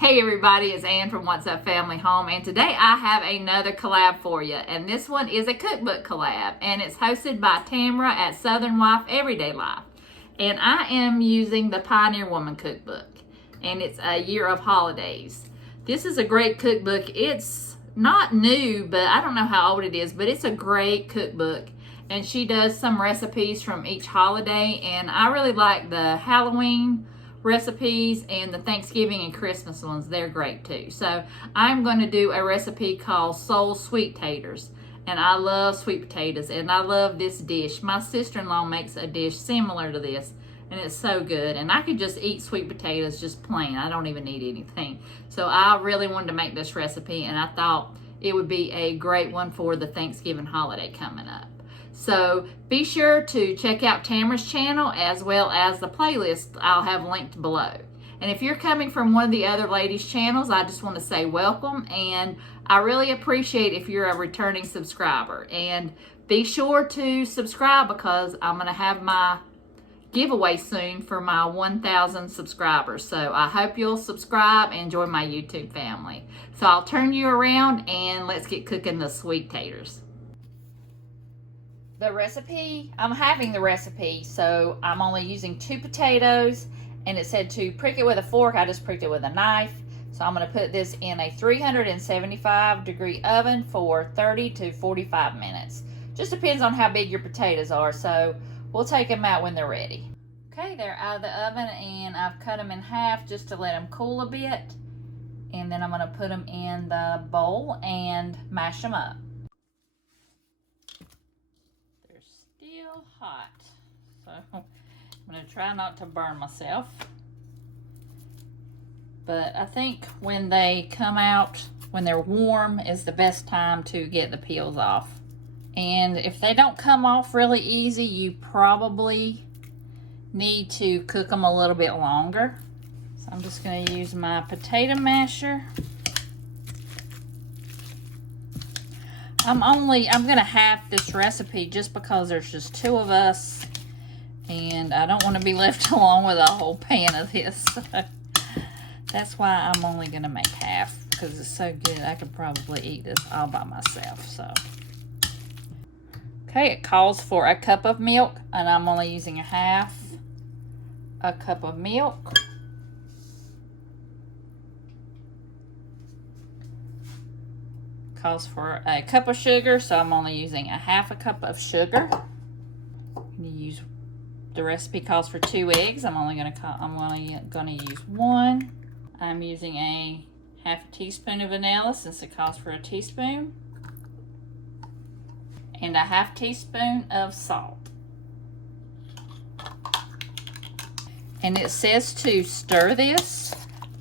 Hey everybody, it's Ann from What's Up Family Home, and today I have another collab for you, and this one is a cookbook collab, and it's hosted by Tamera at Southern Wife Everyday Life, and I am using the Pioneer Woman cookbook, and it's a year of holidays. This is a great cookbook. It's not new, but I don't know how old it is, but it's a great cookbook, and she does some recipes from each holiday, and I really like the Halloween recipes and the Thanksgiving and Christmas ones. They're great too. So I'm going to do a recipe called Soul Sweet Taters, and I love sweet potatoes and I love this dish. My sister-in-law makes a dish similar to this and it's so good, and I could just eat sweet potatoes just plain. I don't even need anything. So I really wanted to make this recipe, and I thought it would be a great one for the Thanksgiving holiday coming up. So be sure to check out Tamera's channel as well as the playlist I'll have linked below. And if you're coming from one of the other ladies' channels, I just want to say welcome, and I really appreciate if you're a returning subscriber. And be sure to subscribe because I'm going to have my giveaway soon for my 1,000 subscribers. So I hope you'll subscribe and join my YouTube family. So I'll turn you around and let's get cooking the sweet taters. The recipe, I'm having the recipe, so I'm only using 2 potatoes, and it said to prick it with a fork. I just pricked it with a knife. So I'm going to put this in a 375-degree oven for 30 to 45 minutes. Just depends on how big your potatoes are, so we'll take them out when they're ready. Okay, they're out of the oven, and I've cut them in half just to let them cool a bit. And then I'm going to put them in the bowl and mash them up. Still hot, so I'm going to try not to burn myself, but I think when they come out, when they're warm, is the best time to get the peels off. And if they don't come off really easy, you probably need to cook them a little bit longer. So I'm just going to use my potato masher. I'm going to half this recipe just because there's just 2 of us, and I don't want to be left alone with a whole pan of this. So that's why I'm only going to make half, because it's so good. I could probably eat this all by myself. So, okay, it calls for a cup of milk, and I'm only using a cup of milk. Calls for a cup of sugar, so I'm only using a cup of sugar. The recipe calls for 2 eggs. I'm only going to use 1. I'm using a half a teaspoon of vanilla since it calls for a teaspoon, and a half teaspoon of salt. And it says to stir this,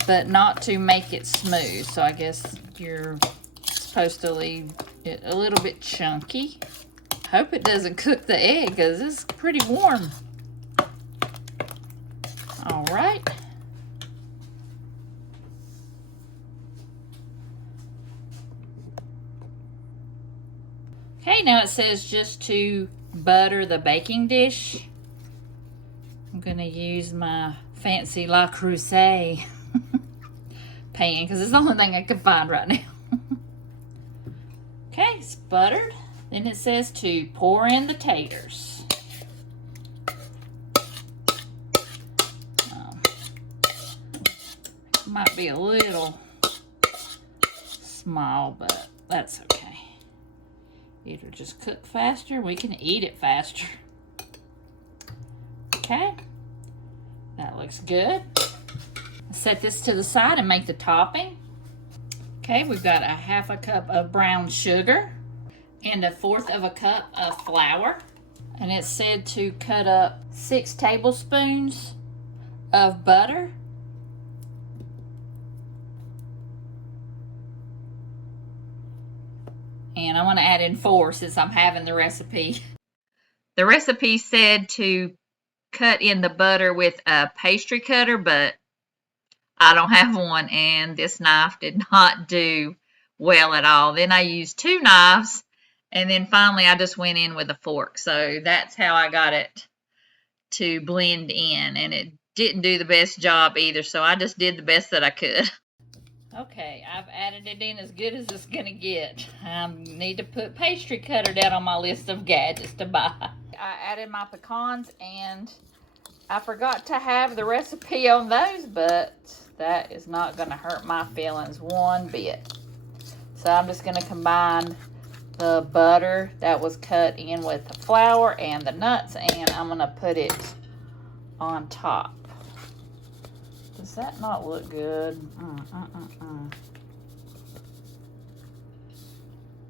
but not to make it smooth. So I guess you're supposed to leave it a little bit chunky. Hope it doesn't cook the egg because it's pretty warm. All right. Okay, now it says just to butter the baking dish. I'm going to use my fancy Le Creuset pan because it's the only thing I can find right now. Okay, it's buttered. Then it says to pour in the taters. Might be a little small, but that's okay. It'll just cook faster. We can eat it faster. Okay, that looks good. Set this to the side and make the topping. Okay, we've got a half a cup of brown sugar and a 1/4 of a cup of flour. And it said to cut up 6 tablespoons of butter. And I'm going to add in 4 since I'm having the recipe. The recipe said to cut in the butter with a pastry cutter, but I don't have one, and this knife did not do well at all. Then I used 2 knives, and then finally I just went in with a fork. So that's how I got it to blend in, and it didn't do the best job either, so I just did the best that I could. Okay, I've added it in as good as it's gonna get. I need to put pastry cutter down on my list of gadgets to buy. I added my pecans, and I forgot to have the recipe on those, but that is not gonna hurt my feelings one bit. So I'm just gonna combine the butter that was cut in with the flour and the nuts, and I'm gonna put it on top. Does that not look good?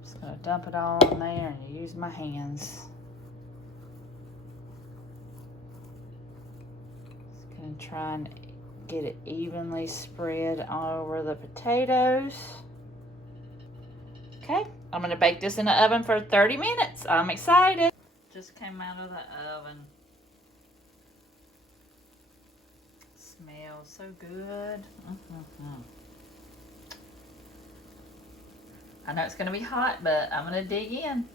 Just gonna dump it all in there and use my hands. Just gonna try and get it evenly spread all over the potatoes. Okay, I'm gonna bake this in the oven for 30 minutes. I'm excited. Just came out of the oven. Smells so good. I know it's gonna be hot, but I'm gonna dig in.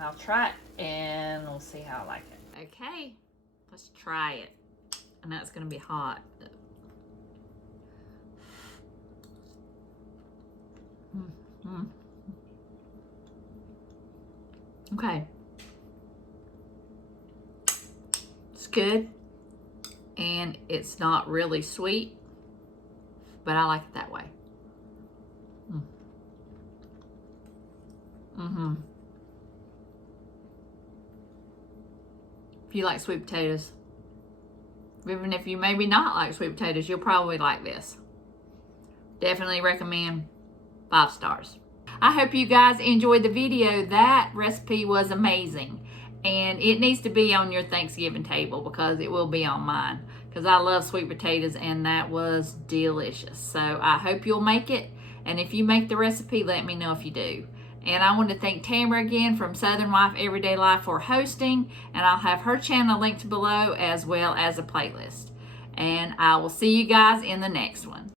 I'll try it and we'll see how I like it. Okay, let's try it. I know it's gonna be hot. Okay. It's good. And it's not really sweet, but I like it that way. If you like sweet potatoes, even if you maybe not like sweet potatoes, you'll probably like this. Definitely recommend. 5 stars. I hope you guys enjoyed the video. That recipe was amazing. And it needs to be on your Thanksgiving table because it will be on mine. Because I love sweet potatoes and that was delicious. So I hope you'll make it. And if you make the recipe, let me know if you do. And I want to thank Tamera again from Southern Wife Everyday Life for hosting. And I'll have her channel linked below as well as a playlist. And I will see you guys in the next one.